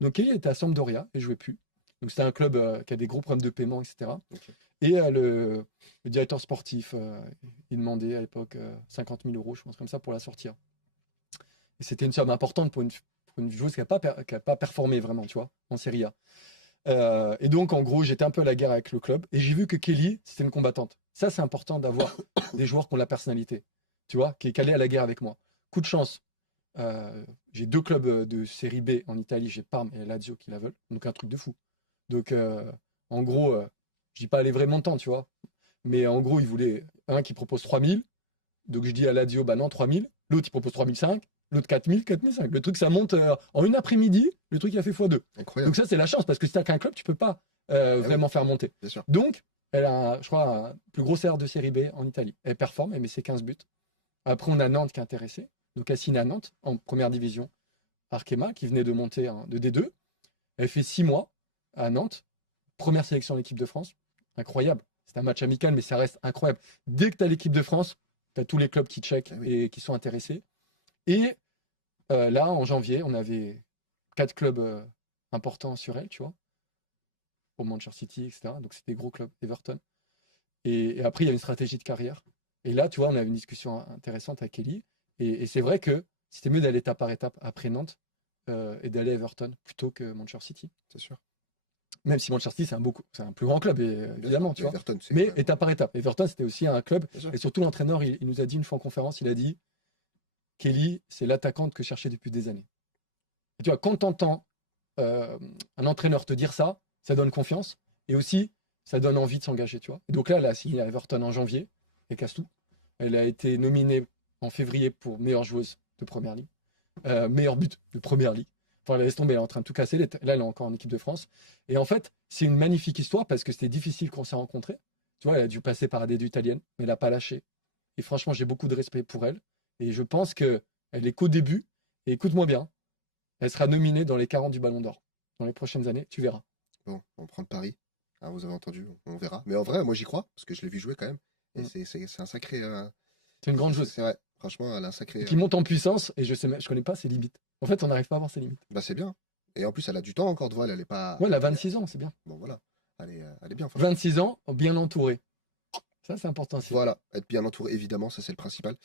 Donc Kelly était à Sampdoria et jouait plus. Donc c'était un club qui a des gros problèmes de paiement, etc. Ok. Et le directeur sportif, il demandait à l'époque 50 000 euros, je pense, comme ça, pour la sortir. Et c'était une somme importante pour une joueuse qui a pas performé vraiment, tu vois, en Serie A. Et donc, en gros, j'étais un peu à la guerre avec le club. Et j'ai vu que Kelly, c'était une combattante. Ça, c'est important d'avoir des joueurs qui ont la personnalité, tu vois, qui est allé à la guerre avec moi. Coup de chance, j'ai deux clubs de série B en Italie, j'ai Parme et Lazio qui la veulent. Donc, un truc de fou. Donc, en gros, je dis pas les vrais montants, tu vois. Mais en gros, ils voulaient un qui propose 3 000. Donc, je dis à Lazio, bah non, 3 000. L'autre, il propose 3 500. L'autre, 4 000, 4 500. Le truc, ça monte en une après-midi. Le truc, il a fait x2. Donc, Incroyable. ça, c'est la chance parce que si t'as qu'un club, tu peux pas Ah oui, vraiment faire monter. bien sûr. Donc, elle a, je crois, un plus gros salaire de série B en Italie. Elle performe, elle met ses 15 buts. Après, on a Nantes qui est intéressée. Donc, elle signe à Nantes en première division. Arkema, qui venait de monter de D2. Elle fait 6 mois à Nantes. Première sélection de l'équipe de France. Incroyable. C'est un match amical, mais ça reste incroyable. Dès que tu as l'équipe de France, tu as tous les clubs qui checkent Ah oui. et qui sont intéressés. Et là, en janvier, on avait 4 clubs importants sur elle, tu vois, pour Manchester City, etc. Donc, c'était des gros clubs, Everton. Et après, il y a une stratégie de carrière. Et là, tu vois, on avait une discussion intéressante avec Kelly. Et c'est vrai que c'était mieux d'aller étape par étape après Nantes et d'aller à Everton plutôt que Manchester City. C'est sûr. Même si Manchester City, c'est un plus grand club, Bien sûr. évidemment, tu Mais vois. Everton, c'est quand Mais même. étape par étape. Everton, c'était aussi un club. Bien sûr. Et surtout, l'entraîneur, il nous a dit une fois en conférence, il a dit, Kelly, c'est l'attaquante que je cherchais depuis des années. Et tu vois, quand tu entends un entraîneur te dire ça, ça donne confiance. Et aussi, ça donne envie de s'engager, tu vois. Et donc là, elle a signé à Everton en janvier, et casse tout. Elle a été nominée en février pour meilleure joueuse de première ligue, meilleur but de première ligue. Enfin, laisse tomber, elle est en train de tout casser. Là, elle est encore en équipe de France. Et en fait, c'est une magnifique histoire parce que c'était difficile qu'on s'est rencontrés. Tu vois, elle a dû passer par des italiennes, mais elle n'a pas lâché. Et franchement, j'ai beaucoup de respect pour elle. Et je pense qu'elle est qu'au début. Et écoute-moi bien, elle sera nominée dans les 40 du Ballon d'Or. Dans les prochaines années, tu verras. Bon, on prend le pari. Ah, vous avez entendu, on verra. Mais en vrai, moi j'y crois, parce que je l'ai vu jouer quand même. Et Mm. c'est un sacré. C'est une grande joueuse. C'est vrai. Franchement, elle a un sacré. Qui monte en puissance et je connais pas ses limites. En fait, on n'arrive pas à voir ses limites. Bah, c'est bien. Et en plus, elle a du temps encore de voile, elle est pas. Ouais, elle a 26 ans, c'est bien. Bon, voilà. Elle est bien, franchement. 26 ans, bien entourée. Ça, c'est important aussi. Voilà, être bien entouré, évidemment, ça c'est le principal.